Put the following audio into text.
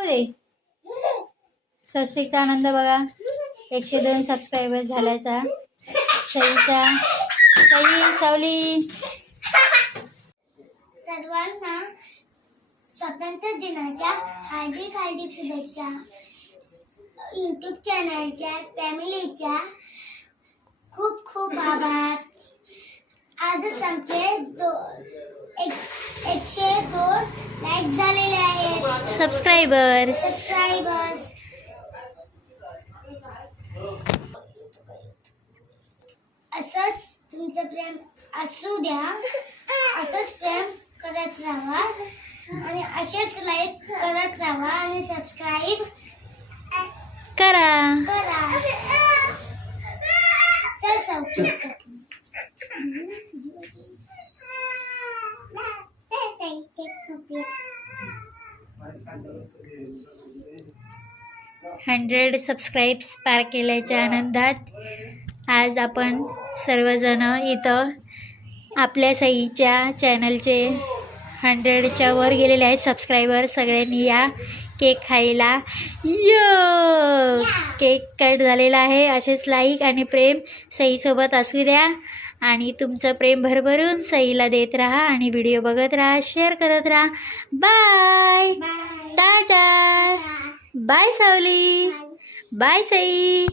हो दे. स्वस्तिकचा आनंद बघा. एकशे दोन सबस्क्रायबर झाल्याचा. सईचा सई सावली. सर्वांना स्वातंत्र्य दिनाच्या हार्दिक हार्दिक शुभेच्छा. यूट्यूब चॅनलच्या फॅमिलीच्या खूप खूप आभार. आजच आमचे दो एक एकशे दोन लाईक झाले. आहेत सबस्क्रायबर सबस्क्रायबर्स असंच तुमचं प्रेम असू द्या. असंच प्रेम करत राहा. आणि असेच लाईक करत राहा आणि सबस्क्राईब करा. करा. चल सौख्य हंड्रेड सबस्क्राईब्स पार केल्याच्या आनंदात आज आपण सर्वजण इथं आपल्या सईच्या चॅनलचे हंड्रेडच्या वर गेलेले आहेत सबस्क्रायबर सगळ्यांनी या केक खायला. यो! केक कट झालेला आहे. असेच लाईक आणि प्रेम सईसोबत असू द्या. आणि तुमचं प्रेम भरभरून सईला देत राहा आणि व्हिडिओ बघत राहा शेअर करत राहा. Bye bye tata bye Savali bye Sai